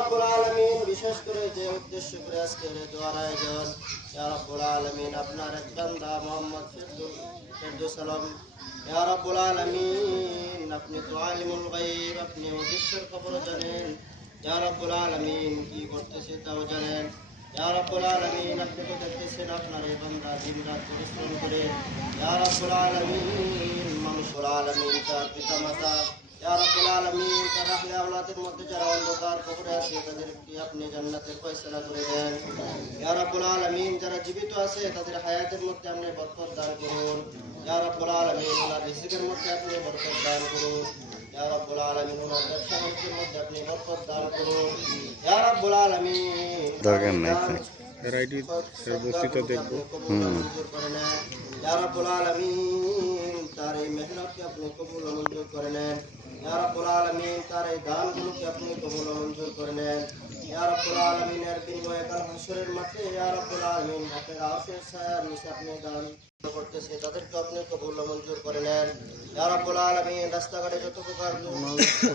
আলামিন আলামিন বিশেষ করে যে উদ্দেশ্য করে আজকের দোয়ার আয়োজন রাব্বুল আপনার এক বান্দা মোহাম্মদ ফিরদৌস আলম ইয়া আপনি তো আলিমুল গায়ব আপনি অদৃশ্যের খবর জানেন ইয়া রাব্বুল আলামিন কি করতেছে তাও জানেন ইয়া রাব্বুল আলামিন আপনি তো দেখতেছেন আপনার এই বান্দা দিন রাত পরিশ্রম করে ইয়া রাব্বুল আলামিন মানুষুল আলামিন তার পিতা মাতা ইয়া রাব্বুল আলামিন তার আহলে আওলাদের মধ্যে যারা অন্ধকার কবরে আছে তাদেরকে আপনি জান্নাতের ফয়সালা করে দেন ইয়া রাব্বুল আলামিন যারা জীবিত আছে তাদের হায়াতের মধ্যে আপনি বরকত দান করুন ইয়া রাব্বুল আলামিন ওনার রিজিকের মধ্যে আপনি বরকত দান করুন ইয়া রাব্বুল আলামিন ওনার ব্যবসা বাণিজ্যের মধ্যে আপনি বরকত দান করুন ইয়া রাব্বুল আলামিন দরকার নাই, স্যার। এর আইডি এর বস্তিটা দেখব হুম। ইয়া রাব্বুল আলামিন তার এই মেহনতকে আপনি কবুল ও মঞ্জুর করে নেন ইয়া রাব্বুল আলামিন তার এই দানগুলোকে আপনি কবুল ও মঞ্জুর করে নেন ইয়া রাব্বুল আলামিনের বিনিময়ে কাল হাসরের মাঠে ইয়া রাব্বুল আলামিন আপনার আরশের ছায়ার নিচে আপনি দান করতেছে তাদেরকে আপনি কবুল ও মঞ্জুর করে নেন ইয়া রাব্বুল আলামিন রাস্তাঘাটে যত প্রকার লোক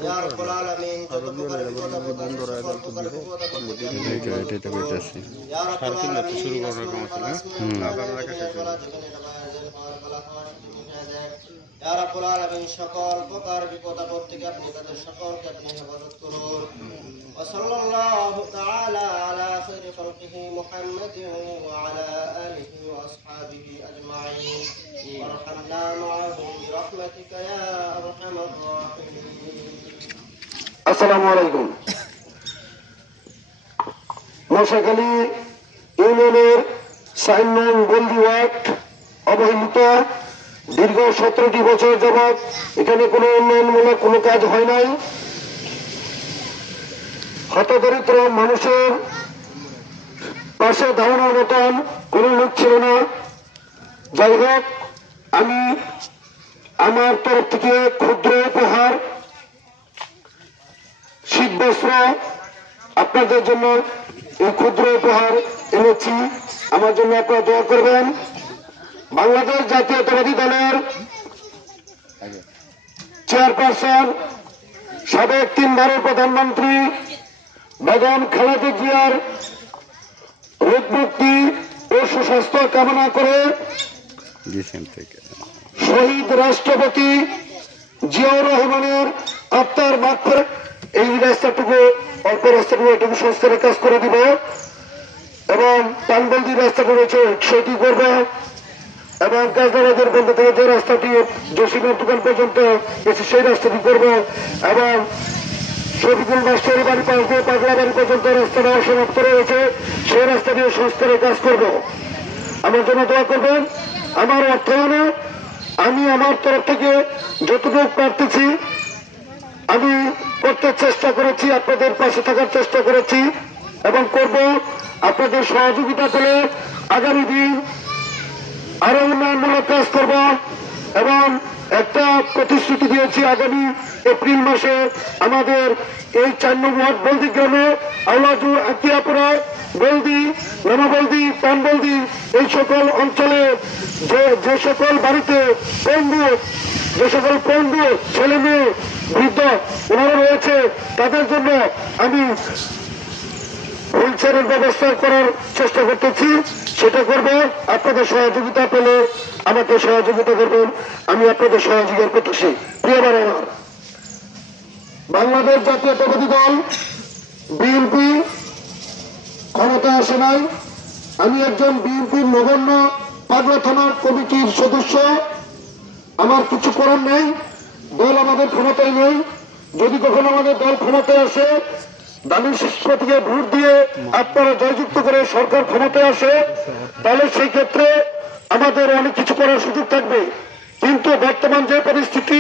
ইয়া রাব্বুল আলামিন যত প্রকার বিপদ আপদ আছে, সকল প্রকার বিপদ আপদ থেকে আপনি এইটা এটাই তো কইতাছি ইয়া রাব্বুল সার্কেল যাতে শুরু আলামিন করার আসমান কথা ছিল। ফালা আসমান হুম। ফালা যেখানে ফালা যেখানে নামাজের পাওয়ার ফালা পাওয়ার তুমি দেন ইয়া রাব্বুল আলামিন সকল প্রকার বিপদ আপদ থেকে আপনি তাদের সকলকে আপনি হেফাজত করুন وصلى الله تعالى على خير خلقه محمد وعلى آله وأصحابه أجمعين وارحمنا معهم برحمتك يا أرحم الراحمين আসসালামু আলাইকুম মশাখালী ইউনিয়নের সাইনম্যান বন্দি ওয়ার্ড অবহেলিত দীর্ঘ সতেরোটি বছর যাবৎ এখানে কোনো উন্নয়নমূলক কোনো কাজ হয় নাই হতদরিদ্র মানুষের পাশে দাঁড়ানোর মতন কোনো লোক ছিল না যাই হোক আমি আমার তরফ থেকে ক্ষুদ্র উপহার, শীত বস্ত্র আপনাদের জন্য এই ক্ষুদ্র উপহার এনেছি। আমার জন্য আপনারা দোয়া করবেন। বাংলাদেশ জাতীয়তাবাদী দলের চেয়ারপারসন, সাবেক তিনবারের প্রধানমন্ত্রী, বেগম খালেদা জিয়ার রোগ মুক্তি ও সুস্বাস্থ্য কামনা করে শহীদ রাষ্ট্রপতি জিয়াউর রহমানের আত্মার মাত্র এই রাস্তাটুকু, অল্প রাস্তাটুকু এটুকু সংস্কারের কাজ করে দিব এবং পানবন্দি রাস্তা করেছে সেটি করব এবং কাজদাবাদের বন্ধ থেকে যে রাস্তাটি জসিমের দোকান পর্যন্ত এসে সেই রাস্তাটি করব এবং শফিকুল মাস্টারি বাড়ি পাশ দিয়ে পাগলা বাড়ি পর্যন্ত রাস্তাটা অসমাপ্ত রয়েছে। সেই রাস্তা দিয়ে সংস্কারের কাজ করব। আমার জন্য দোয়া করবেন। আমার অর্থায়নে আমি আমার তরফ থেকে যতটুকু পারতেছি আমি করতে চেষ্টা করেছি, আপনাদের পাশে থাকার চেষ্টা করেছি এবং করব। আপনাদের সহযোগিতা পেলে আগামী দিন আরও উন্নয়নমূলক কাজ করব এবং একটা প্রতিশ্রুতি দিয়েছি আগামী এপ্রিল মাসে আমাদের এই চার নম্বর বলদি গ্রামে আল্লাজু আকিয়াপুরা বলদি নানাবলদি পানবলদি এই সকল অঞ্চলে যে যে সকল বাড়িতে পঙ্গু যে সকল পঙ্গু ছেলে মেয়ে, বৃদ্ধ ওনারা রয়েছে, তাদের জন্য আমি হুইলচেয়ারের ব্যবস্থা করার চেষ্টা করতেছি। সেটা করব, আপনাদের সহযোগিতা পেলে আমাকে সহযোগিতা করবেন। আমি আপনাদের সহযোগিতা করতেছি প্রিয় আমার বাংলাদেশ জাতীয়তাবাদী দল, বিএনপি ক্ষমতা আসে নাই। আমি একজন বিএনপির নগণ্য পাগলা থানার কমিটির সদস্য, আমার কিছু করার নেই, দল আমাদের ক্ষমতায় নেই। যদি কখনো আমাদের দল ক্ষমতায় আসে দামের শিষ্পতিকে ভোট দিয়ে আপনারা জয়যুক্ত করে সরকার ক্ষমতায় আসে, তাহলে সেই ক্ষেত্রে আমাদের অনেক কিছু করার সুযোগ থাকবে। কিন্তু বর্তমান যে পরিস্থিতি